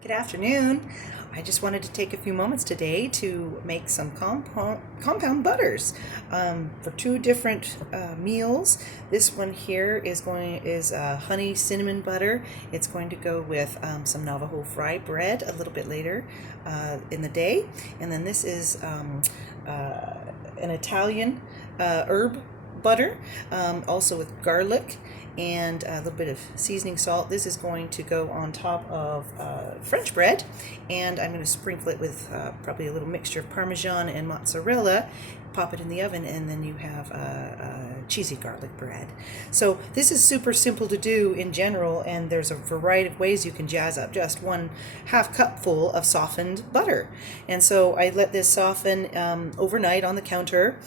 Good afternoon. I just wanted to take a few moments today to make some compound butters for two different meals. This one here is honey cinnamon butter. It's going to go with some Navajo fry bread a little bit later in the day, and then this is an Italian herb butter, also with garlic and a little bit of seasoning salt. This is going to go on top of French bread, and I'm going to sprinkle it with probably a little mixture of Parmesan and mozzarella. Pop it in the oven, and then you have cheesy garlic bread. So this is super simple to do in general, and there's a variety of ways you can jazz up just 1/2 cupful of softened butter. And so I let this soften overnight on the counter.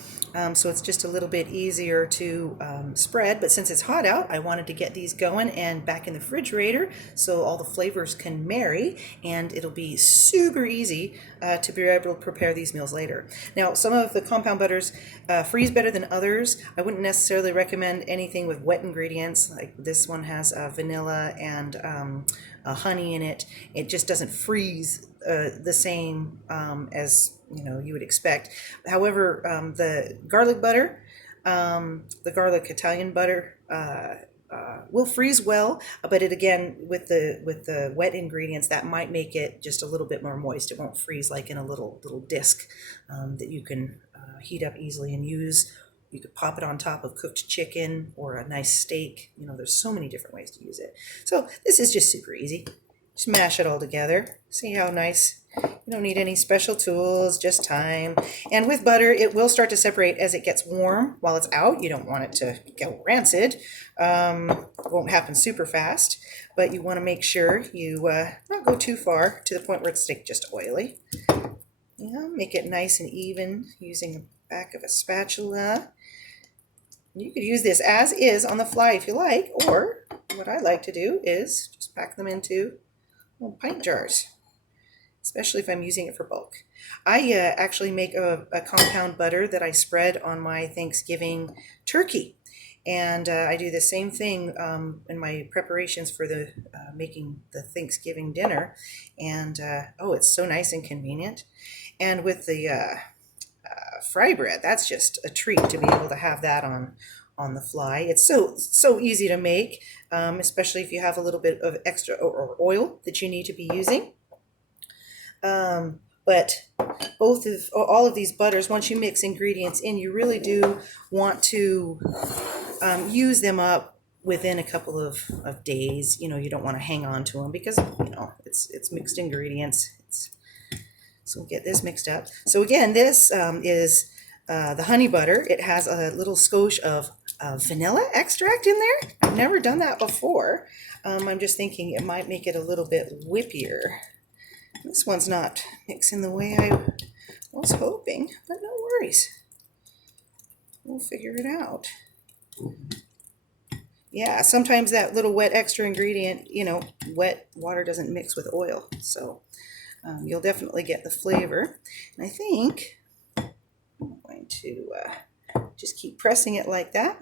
So it's just a little bit easier to spread, but since it's hot out, I wanted to get these going and back in the refrigerator so all the flavors can marry, and it'll be super easy to be able to prepare these meals later. Now, some of the compound butters freeze better than others. I wouldn't necessarily recommend anything with wet ingredients. Like this one has vanilla and honey in it. It just doesn't freeze the same as you would expect. However, the garlic butter, the garlic Italian butter, will freeze well, but it again with the wet ingredients that might make it just a little bit more moist. It won't freeze like in a little disc that you can heat up easily and use. You could pop it on top of cooked chicken or a nice steak. There's so many different ways to use it. So this is just super easy. Just mash it all together. See how nice? You don't need any special tools, just time. And with butter, it will start to separate as it gets warm. While it's out, you don't want it to go rancid. It won't happen super fast, but you want to make sure you not go too far to the point where it's just oily. Make it nice and even using the back of a spatula. You could use this as is on the fly if you like, or what I like to do is just pack them into little pint jars, especially if I'm using it for bulk. I actually make a compound butter that I spread on my Thanksgiving turkey. And I do the same thing in my preparations for the making the Thanksgiving dinner. And oh, it's so nice and convenient. And with the fry bread, that's just a treat to be able to have that on the fly. It's so easy to make, especially if you have a little bit of extra or oil that you need to be using. But all of these butters, once you mix ingredients in, you really do want to use them up within a couple of days. You don't want to hang on to them because it's mixed ingredients. So we'll get this mixed up. So again, this is the honey butter. It has a little skosh of vanilla extract in there. I've never done that before. I'm just thinking it might make it a little bit whippier. This one's not mixing the way I was hoping, but no worries. We'll figure it out. Yeah, sometimes that little wet extra ingredient, wet water doesn't mix with oil. So you'll definitely get the flavor. And I think I'm going to just keep pressing it like that.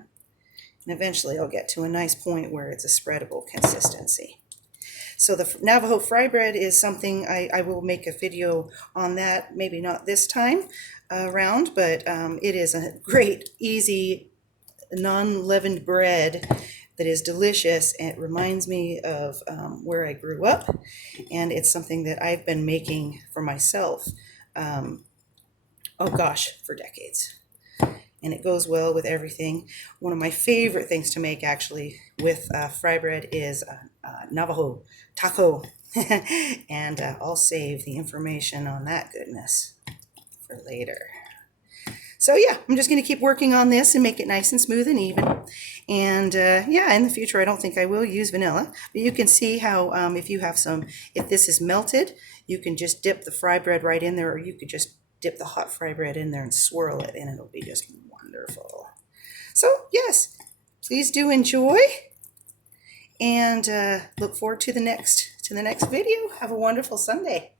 And eventually I'll get to a nice point where it's a spreadable consistency. So the Navajo fry bread is something I will make a video on that, maybe not this time around, but it is a great, easy, non-leavened bread that is delicious, and it reminds me of where I grew up, and it's something that I've been making for myself, for decades. And it goes well with everything. One of my favorite things to make actually with fry bread is Navajo taco. And I'll save the information on that goodness for later. So yeah, I'm just going to keep working on this and make it nice and smooth and even. And yeah, in the future, I don't think I will use vanilla. But you can see how if this is melted, you can just dip the fry bread right in there, or you could just dip the hot fry bread in there and swirl it, and it'll be just wonderful. So yes, please do enjoy, and look forward to the next video. Have a wonderful Sunday.